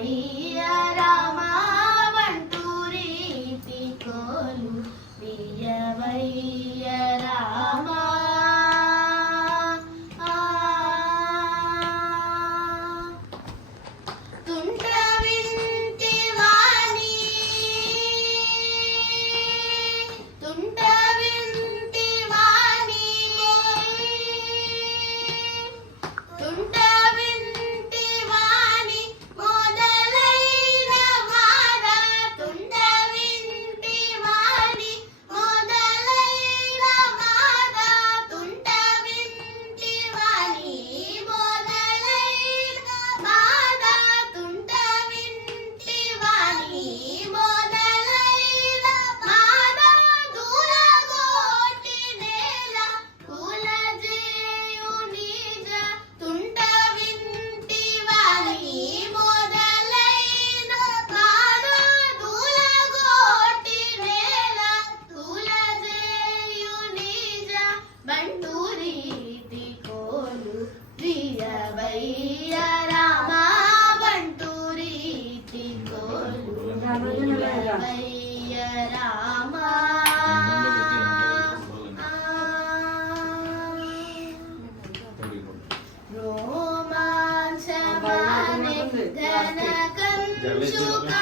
ప్రియవయ్య రామ బంటు రీతి కోలు ప్రియవయ్య రామ తుంట వింటి వాణి తుంట వింటి వాణి తుంట వింటి వాణి మొదలైన బాధ తుంట వింటి వాణి మొదలైన బాధ తుంట వింటి వాణి మొదలైన బాధ తుంట వింటి వాణి మొదలైన బాధ దూరగోటి నేల కులజేయు నిజ తుంట వింటి వాణి మొదలైన బాధ దూరగోటి నేల కులజేయు నిజ బంటు రీతి కోలు ప్రియవయ్య రామ బంటు రీతి కోలు ప్రియవయ్య రామ రోమాంచమానే ఘన కంచుకా